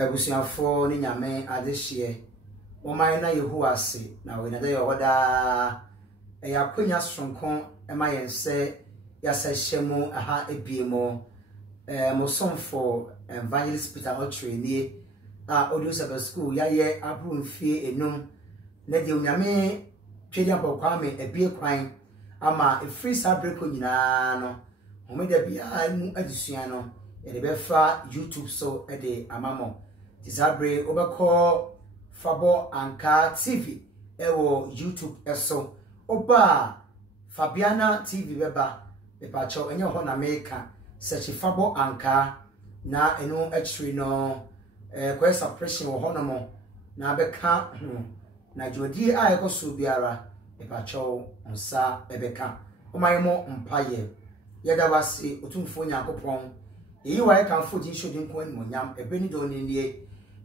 Ebusiafo ni nyame adehye Omai na yehu ase na we na dey oda yakonya sonkon ema yense yasahye aha ebiemo mosomfo evangelist Peter Otrenie audio service school yaye abrumfie enum na de nyame twedi apokwame ebie kwan ama free sabreko nyina no homeda bia mu adusua no ye be fa YouTube so de amamo Tisabre obeko Fabo Anka TV ewo YouTube eso oba Fabiana TV beba epacho enye ho na meka search Fabo Anka na eno actually no kwa suppression wo ho no mo na beka na jodi a ekoso biara epacho onsa ebeka omayemo mpaye yeda wase otumfo nyakopon eyi wa kan fodi shodin ko ni monyam ebeni do ni nie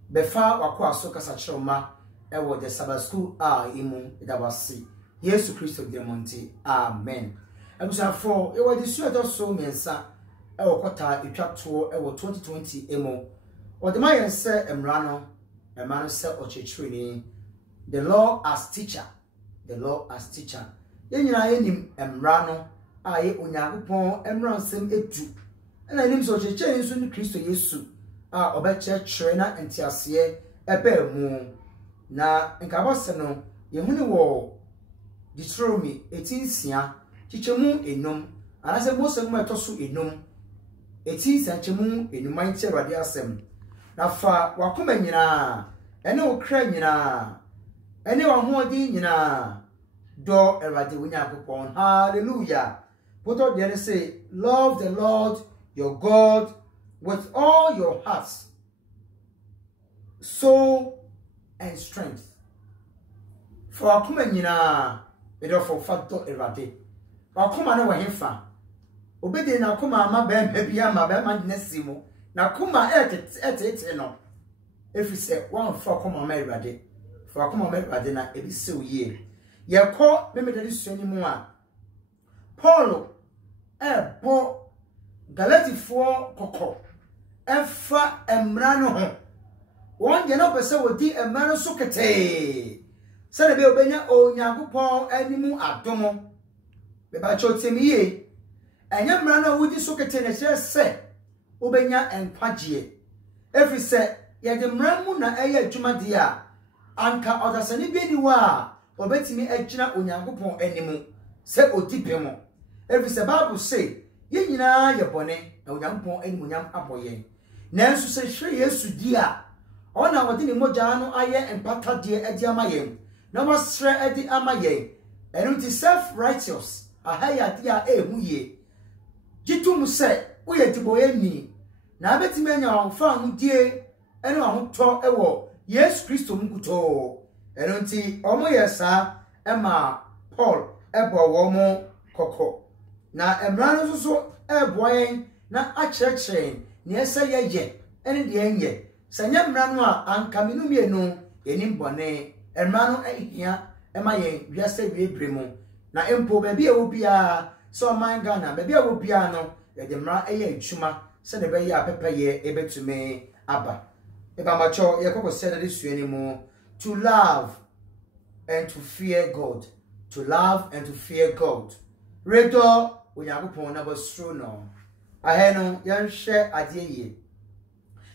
befa wakwa so kasa chiroma ewo the Sabbath school imu idabasi Yesu Kristo de monte amen abusafo ewo the suit so mensa ewo kwata etwato ewo 2020 emo odema yense emrano emano se ochechiri the law as teacher yenyina yenim emrano aye Onyankopon emransem etu na enim so ochechiri nso ni Kristo Yesu obeche na entiase ebe mu na nkabose no yehune wo Deuteronomy 18:6 chichemu enum anase Mose mu etoso enum 18 chemu enum anti Awurade asem na fa wakoma nyina ene okra nyina ene wahodi nyina do Awurade Onyankopon hallelujah put there say love the Lord your God with all your hearts, soul, and strength. For a kumenina, it offer factor erade. Or kuma no wahifa. Obede na kuma ma ben baby ama ben man nesimo. Na kuma et no. If you say one for kuma ma erade. For a kuma ma erade na ebi so ye. Ye ko me de so ni mu a. Paulo bo Galatifo koko. Efa emrano ho won je no pese wodi emrano so kete se ne be obenya Onyankopon animu adomo be ba chotemiye enya emrano wodi so kete ne se obenya enkwagye efi se ye de mramu na eye adwuma de a anka odasane bi ni wa obetimi agina Onyankopon animu se odipemo efi se Bible say ye nyina ye bone na Onyankopon animu nyam aboye nanso se hwe Yesu di a ona wodi ni moja no aye empata de edi amaye na wasre edi amaye enu ti self righteous ahaya dia ehuye gitum se uye tiboye ni na abetime anya wonfa hu die enu ahoto ewo Yesu Kristo mkuto enu ti omo yesa ema Paul ebo wo mo koko na emrano so eboyen na achereche ni ese ye ene de enye sanya mrano a ankaminu mienu enim bone emrano ehia ema ye wiase wiebremu na empo baabi a obia so man Ghana baabi a obia no ye de mra eye adwuma se ne be ye apepaye ebetume aba eba macho ye kokose de suani mu to love and to fear God redo Onyankopon na basro no aheno yanhwe ade ye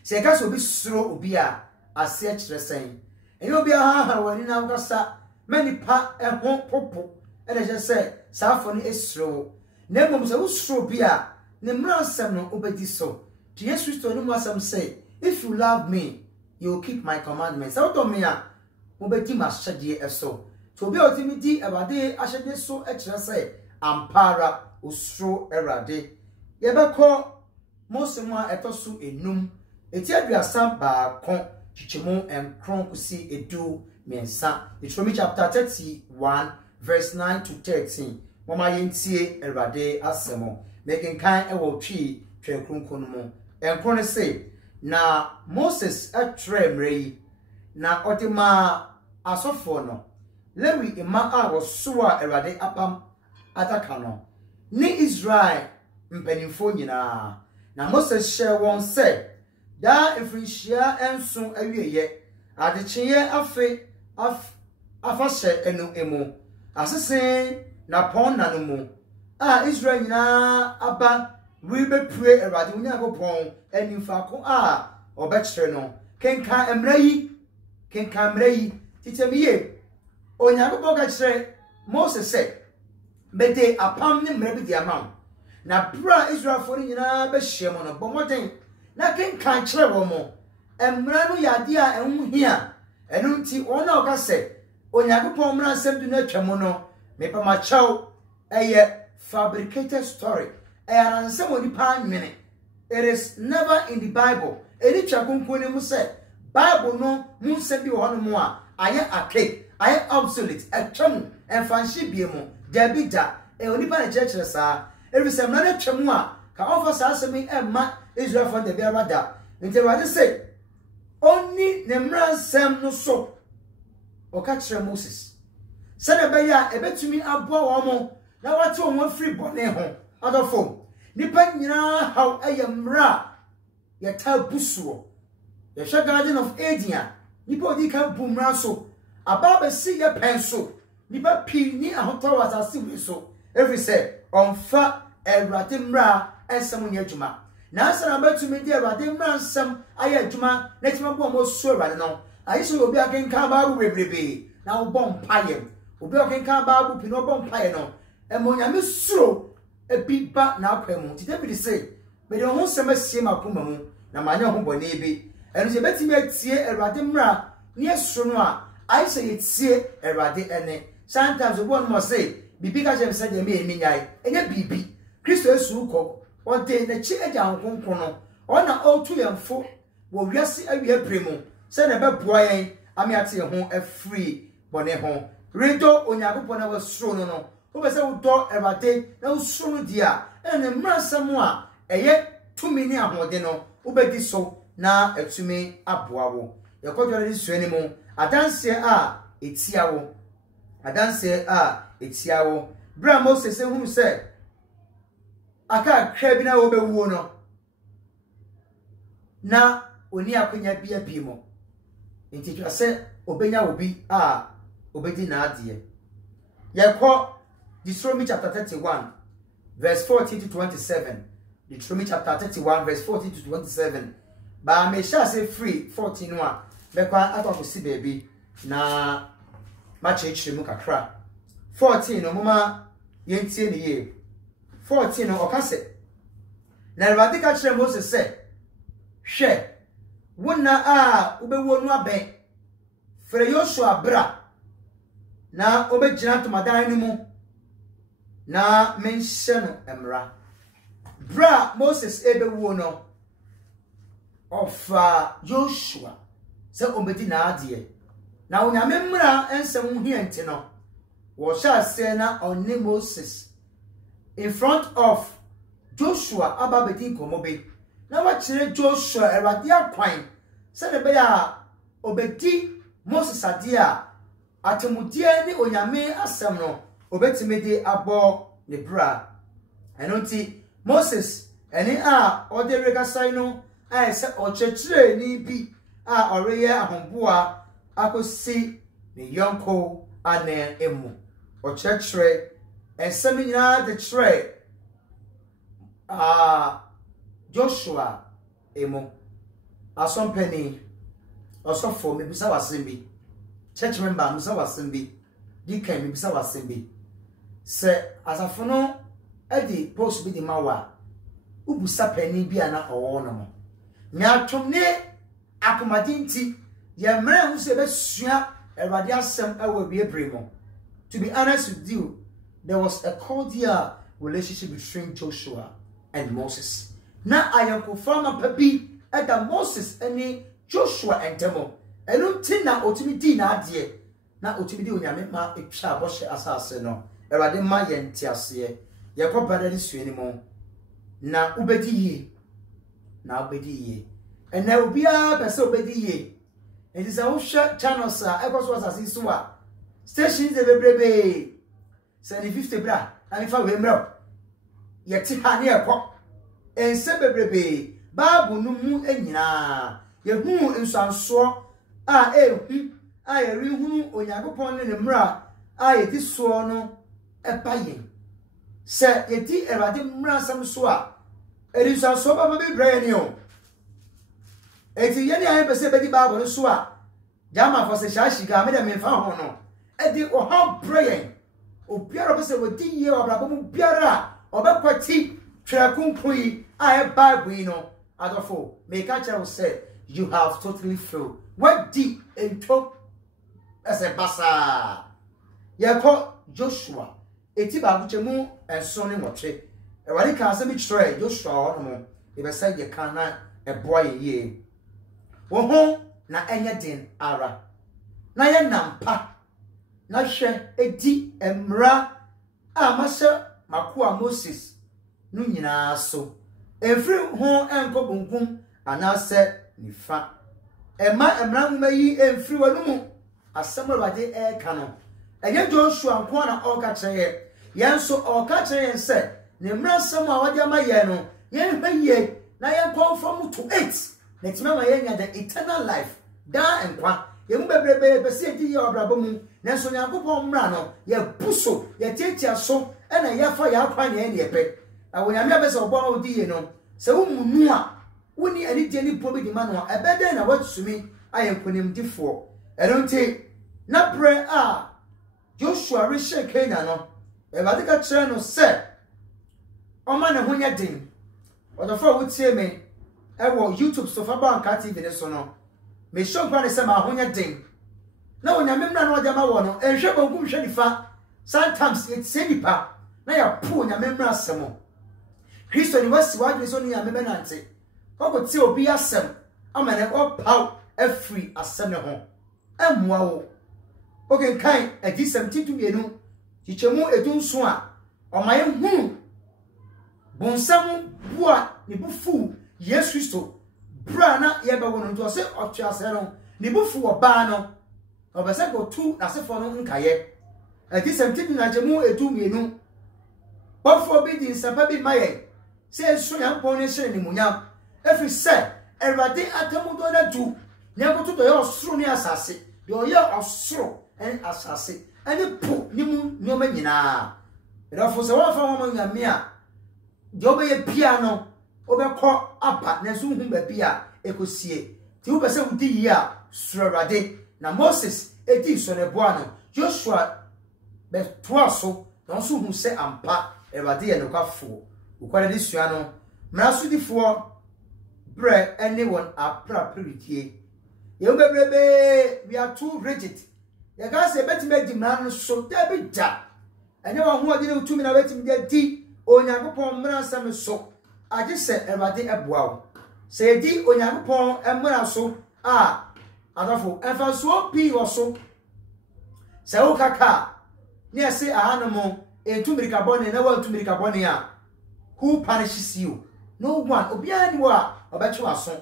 se ka so bi sro obi a ase a kiresen ene obi a ha wani na ngasa manipa eho popo ene je se saafo ni esro na mom se usro bi a ne mransem no obedi so to Jesus to no asem say if you love me you will keep my commandments out of me a obedi mashyade eso to obi otimi di Awurade ahyade so a kiresen ampara usro Awurade yebeko Mose mu a etoso enum eti aduasa ba kon chichemu enkron kusi edu mensa Deuteronomy chapter 31 verse 9 to 13 mama yentie Awurade asemo making kan ewo twi twenkronkron mu enkron say na Moses atremrei na odima asofo no Lewi ima a woso a Awurade apam ataka no ni Israel mpanimfo nyina na Moses share won say da efrinhia enso awieye adecheye afashe enu emu asese na pon nanumu Israel nyina aba we be pray Erade Onyankopon enimfako obekere no kenka emrayi titemiye Onyankopon ka kire Moses say bede apam ne mra bi di amam na bra Israel fo nyina be hye mo no bomoden na kenka kire wo mo emra no yade a enhu hia enu nti wona oka say Onyankopon mra nsem du na twamo no mepa ma chaw eye fabricated story. It is never in the Bible. Any chakunkuni mu say Bible no mu se bi ho no mo a aye ake aye obsolete atwam emfanshi biemu debida onipa na church sa every sem na twam a ka offer sa asemi emma Israel for the biarada nti Erade say oni ne mran sem no so o ka kire Moses se na be ya ebetumi aboa wo mo na wate won free bone ho adofo nipa nyina how ayamra ya tabusuo ya sha Garden of Eden nipa odi kan bumra so ababa si ya penso nipa pi ni ahoto wasase we so every say onfa Erade mra ensam nya adwuma na asana batumi di Erade mra nsam aya adwuma na tima bo mo so Erade no ayiso obi akenka baabu bebrebe na wo bom paye obi akenka baabu pi no bom paye no emonyame suro ebiba na akwemu ti David say me de ho sema sie makoma mu na manya ho bone bi enu se betimi atie Erade mra ne esuro no a I say etie Erade ene sometimes one must say bibi ka jem say dem e minyai enye bibi Kristo esu ko onte na chi eja honkonko no ona otu yemfo wo wiase awie premu se na beboa yen ame ate ho afree bone ho redo Onyankopon na wasuro no Obe se udo Erade na usuru dia ene mrasam a eye tumi ni ahode no obedi so na etumi aboa wo yekodware ni suani mu adanse a etia wo bra Moses ehunu se aka kra bi na wo bewuo no na oni akonya bia bi mo nti twa se obenya obi a obedi na ade yekọ Deuteronomy chapter 31 verse 14 to 27. Deuteronomy chapter 31 verse 14 to 27. Ba me sha say free 14 one. Bekwa atọ si baby na ma chechire mu kakra. 14 no mama yentie ni ye. 14 no okase. Na Erade ka kire Moses say, "Hwe wona a ubewo no aben. Fere Joshua bra na obegyina tomadan no mu na mention emra bra Moses ebewu no of Joshua se obedi na ade na onyame mra ensem hia enti no wo sha se na oni Moses in front of Joshua ababedi komobe na wa kire Joshua Erade akwan se ne be ya obedi Moses ade a atemudie ni onyame asem no obetime de abo ne bra enonti Moses eni a odere kasai no a se ochechire ni bi a oreye ahomboa akosi ne yonko ane emu ochechire ensem nyina de chire Joshua emu asompeni osofo mebisa wasembi church member musa wasembi dikan mebisa wasembi se asafono edi post bi di mawa ubusa pani bi ana owo no mo nyatwone akomadinti ye mra hu se besua Erade asem ewo bi ebremo. To be honest with you, there was a cordial relationship between Joshua and Moses. Na ayanko fama papi eda Moses eni Joshua entemo enunti na otimi di na ade na otimi di onyame ma etwa aboshe asase no Erade ma yenti ase ye ko badali sueni mo na ubedi ye ena obia pese obedi ye enti sa wo hwe channels a ekoso asase so a stations de bebrebe se ni 50 bra ani fa we mra ye ti ha ne ekọ ense bebrebe Bible no mu enyina ye hu nsanso a ehu a ye rehunu Onyankopɔn ne mmra a ye ti so no epayen se ye ti Awurade mmra sam so a nsanso baba be brɛ ni o eti ye ni aye pese be di Bible no so a jama for se shashiga me de me fa ho no edi o how praying obiara pese we di ye obrabo mu biara obekwati twere kunkun yi a Bible yi no adofo me ka kire say you have totally failed. What di ento as a basa ye ko Joshua eti ba buche mu enso ne nwotwe e wari ka se bi kire Joshua ono mo e be say ye kan na e boy ye wo ho na enye din ara na ye nampa na hwe edi emra a mashe makoa Moses no nyina so efri ho enko bunkum anase nifa emra nwuma yi emfiri wanu mu asem Awurade eka no enye Joshua nko na oka kire yenso oka kire yense ne mra sem a wade ama ye no yen hweye na yen confirm to 8 na timama yen the eternal life da enkwa yemu bebrebe pese edi ye obrabo mu nanso Nyankopɔn mra no ye buso ye tietia so na ye fa ya kwa ne ye pe na wonyame abese obo odi ye no se wo munu a woni ani je ni po bi di ma no ebede na watsumi ayenkonim difo eronte na pre a Joshua reshe Kenya no Awurade ka kire no se oma ne honya din odofo wutie me ewo YouTube so fa banka TV ne so no me show kwa ne se ma honya din na wonyame mra no de ma wo no ehwe bonkum hwe difa sometimes it's nipa na ya po nyame mra asemo Kristo ni wasi wadwe so ni nyame benante ko ti obi asem amane o paw afri asem ne ho amwa wo okay kan adi 72 mienu chichemu edunso a omaye hu bonsam bua ni bufu Yesu Kristo bra na ye be wono nto se otwase no ni bufu oba no obese go tu na se fo no nkaye adi 72 na chemu edu mienu bofo bi di nsapa bi maye se so Nyankopɔn ne hyere ni munyam every say Awurade atamudo na du Nyankopɔn to yo osoro ni asase de oye osoro en asase ene po ni mu nyoma nyina erafo se wa fa ho nyame a de obeye pia no obekɔ apa na so hu ba bia ekosie ti wo pese wudi yi a soro Awurade na Moses edi so ne boa no Joshua be toa so na so hu se ampa Awurade ye no kwafo ukwara di sua no mraso difo bre anyone apra privitie ye bebrebe we are too rigid ye ga se betime di mra no so da bi da ene wa ho odi ne utumi na betime di Onyankopɔn mra sam so age se Awurade eboa wo se di Onyankopɔn mra so a adafo enfa so pi wo so se wo kaka ne ese ahanomo etumirika bone na wa tumirika bone a who punishes you? No one. Obiani wa obecho aso.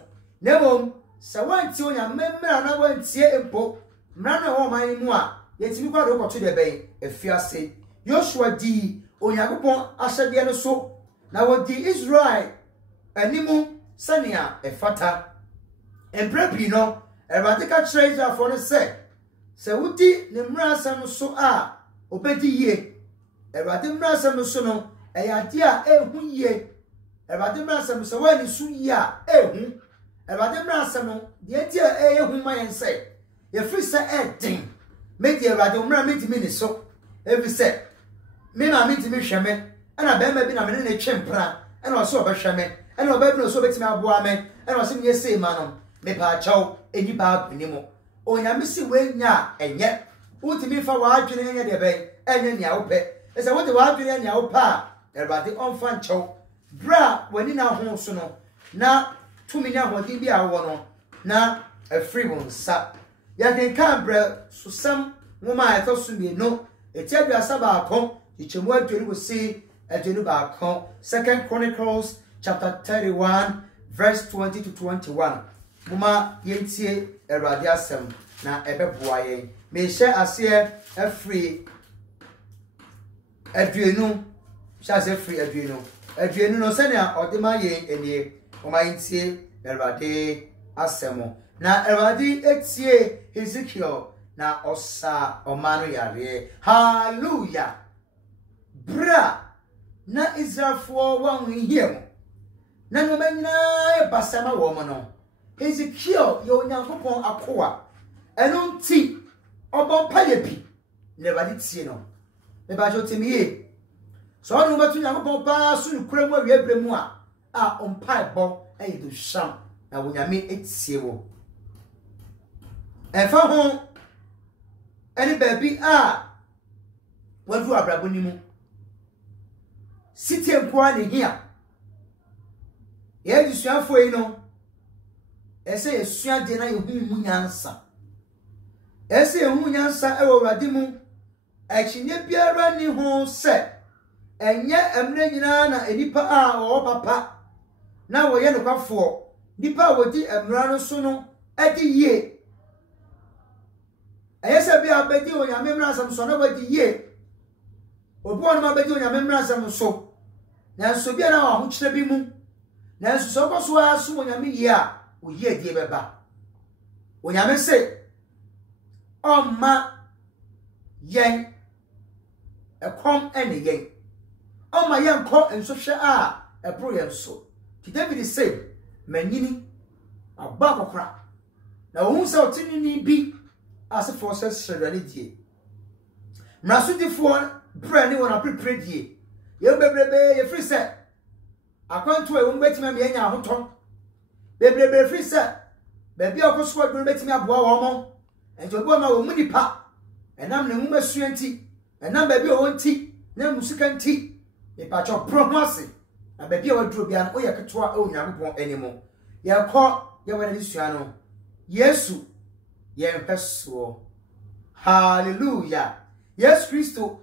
Nemom se wanti onya memra na wanti empo. Mra na ho man mu a yetimi kwa do koto de ben efiase. Joshua di Onyankopɔn ahyɛdeɛ no so na wodi Israel animu sania efata. Emprepi no Awurade ka kyerɛ Israelfo no se wodi ne mmara asɛm so a obedi yie. Awurade mmara asɛm so no eyade a ehu ye Awurade mmara asɛm so wani su ye a ehu Awurade mmara asɛm de enti a ehu ma yen se ye free se edin me di Awurade mmara me di me ni so every se me na me di me hweme ana be ma bi na me ne twempra ana so obehwe me ana oba bi no so betimi aboa me ana so me sei ma no me pa chaw eni ba kunimo onyame si we nya enye utimi fa wa adwene enye de be enye nia wo pe ese wo de wa adwene nia wo pa Awurade onfa nchew bra wani na ho so no na tumi nya hodi bi awo no na afri won sa ya den kan bra so sam woma eto so mi no eti aduasa ba akon ichemu adwene wo si adwene ba akon 2 Chronicles chapter 31 verse 20 to 21 muma yentie Awurade asem na ebeboa yen me hye ase afri adwenu shase free adwenu no sene a odema yen enie Omaintie Erade asemo. Na Erade etie Ezekiel na osa omanu yare. Hallelujah. Bra na Israelfo wa nhiem. Na no manyina basama wo mo no. Ezekiel yo Nyankopon akoa. Eno nti obon payebi. Ne Erade tie no. Me ba jo temiye. So no betu Nyankopon pa so no kura mu awie bremu a ompa ebo ayidu sham na wonyame etie wo. Efa ho eni baby wadu abrabo ni mu. Siti enkoa ne hia. Ye disuafo yi no. Ese yesua de na yehu mu nyansa. Ese yehu nyansa ewo Awurade mu. Achinye biara ni ho se enye emre nyina na enipa o papa na wo ye nokwafo nipa wodi emra no so no edi ye ayese bia bedi onyame mra sam so na wadi ye obu on ma bedi onyame mra sam so na so bia na ho kire bi mu na so ko so aso onyame ye o ye die beba onyame se omma yen ekom ene yen oma yen ko enso hwe ebro yen so ti David say manyini aba kokra na wo se otinini bi asefo se hwere die na so difo bra ni wona prepare die ye bebrebe ye free se akwanto e wo betima me nya ahoton bebrebe free se ba bia okoso aduro betimi aboa wo mo enjo bo ma wo mu nipa enam ne mu masuanti enam ba bia wo nti na musika nti e pa cho promise na ba bia waduro bia no ye ketwa o Nyankopon animo ye kọ ye wani sua no Yesu ye mpeso. Hallelujah. Yes Christo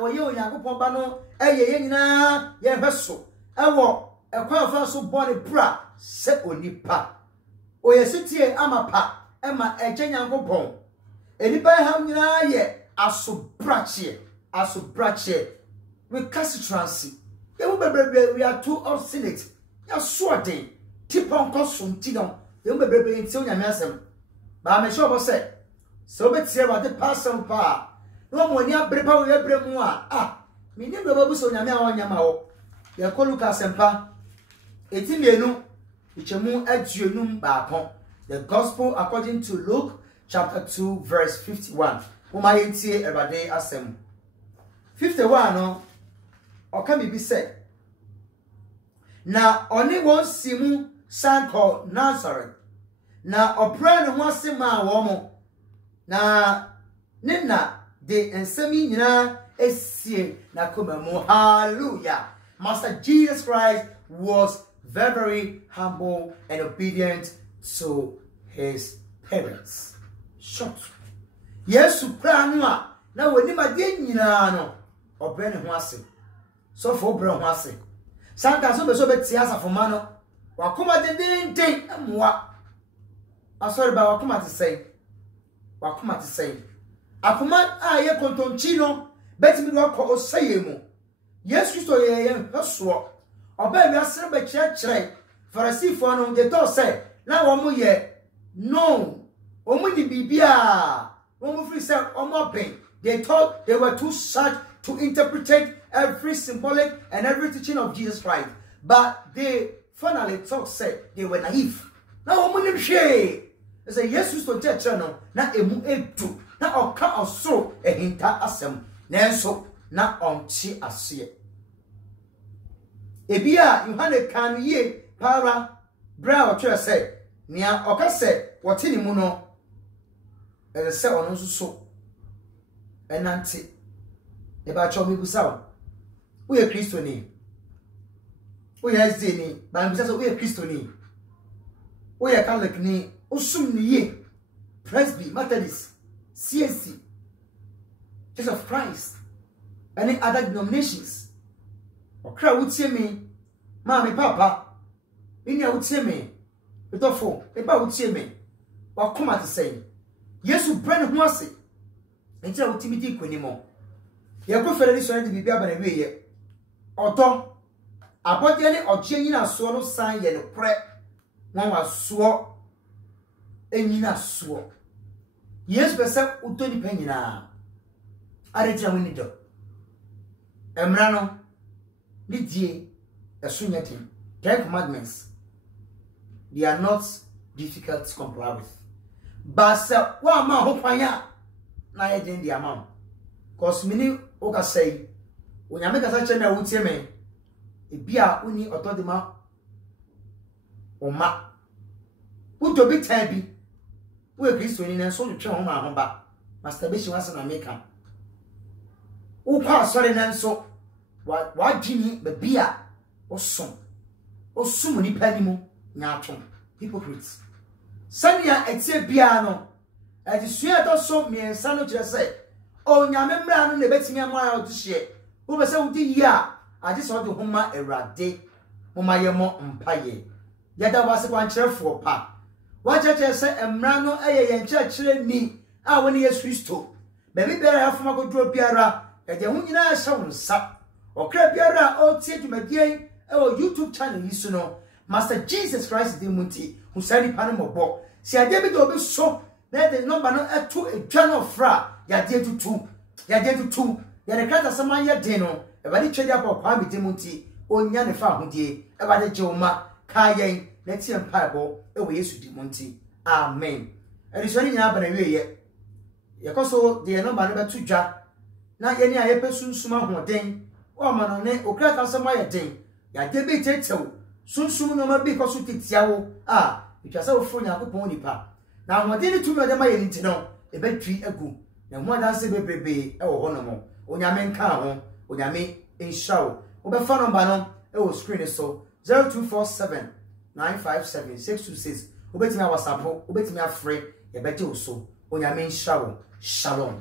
oye o Nyankopon ba no eye nyina ye mpeso ewo ekwa fa so body bra se onipa o ye sitie amapa ema eje Nyankopon enipa ha nyina ye asobrache we recalcitrancy. We are too obstinate. You are sweating. Tip on costume, Tino. You may be in Sonia Massam. But I'm sure about say. So let's say about the past some power. No more near Brepa, we have Bremois. Me never was on Yamao. You are called Lucas and Pa. 18 years, which a moon at Junum Bapon. The Gospel according to Luke chapter 2, verse 51. Whom I see every day as them. 51 no. Or can be said. Now only one simu son called Nazareth. Now opera no one sima womo. Na nina de ensemi nyina esie na komamo. Hallelujah. Master Jesus Christ was very, very humble and obedient to his parents. Short. Yesu kranwa na woni ma de nyina no opera ne ho ase. So for bro wase santa so be tia safoma no wakoma den amwa asori ba wakoma te sei akoma aye kontonchi no betimi do akọ oseye mu Yesu Kristo ye hweso oba wi asere be kire Pharisee no they thought say na wo mu ye no omu di bibia wo mu free say omo pen they thought they were too short to interpret every symbolic and every teaching of Jesus Christ. But they finally said they were naive. Now, woman, she is a Jesus to church, not a mu edu, not a car of so a hinta asem, Nanso, not on chi asie. Ebia, you had a can ye, para, brow, chair say, Nia Oka said, what in muno, and a cell on so, and Nancy. About your Mibusao. We are Christian. We are Zini, but we are Christian. We are Catholic, Osum Ye, Presby, Methodist, CSC, Church of Christ, any other denominations. Or crowd would say me, Mammy, Papa, India would say me, the Dofo, the Bow would say me, or come at the same. Yes, you brand mercy, and tell Timothy anymore. You go for this one to be able to be oto abode ne oje nyina so no san ye no pre won waso enyina so yes pese utoni panyina aretia woni do emra no ni die eso nyatin 10 commandments they are not difficult to comply with but wa ma ho kwanya na ye den dia ma cause mini o ka say onyame ka sa che na wutie me ebia uni otodema oma uto bi tan bi we Kristo ni na so twe ho ma ho ba masturbation was na make am wo kwa sori na nso wa dwini be bia osum ni panimu nya atwon hypocrites sania etie bia no edisua to so miensa no kire se onyame mra no na betimi amara odihye wo be se wudi yi a ade so de homa Awurade moma ye mo mpaye yada wase kwa nkyerefo pa wa cheche se emra no eye ye nkyerechire ni a woni Yesu Kristo bebi biara afoma kodro biara eje hu nyina sha wonsa okra biara o tie dwumadie o YouTube channel yi so no Master Jesus Christ de munti husani pano mobo si ade bi do bi so na de number no eto edwa no fra ya de tutu ya de krata sama ye de no e ba de twedi apa kwa bi de munti onya ne fa hodie e ba de jeoma ka yen na tie mpaibo e wo Yesu di munti amen e so ni nya bana wie ye koso de number no beto dwa na ye ni aye pesunsuma hoden o ma no ne okrata sama ye den ya de bi tetew sunsum no ma bi koso titia wo itwasa wo fronya akopon nipa na hoden ni tumi de ma ye ntino e betwi agu na ho adanse bebrebe e wo hono mo onyame nka ho onyame inshawo wo be fa number no e wo screen so 0247 957 626 wo betimi WhatsApp wo betimi afre ye bete wo so onyame inshawo shalom.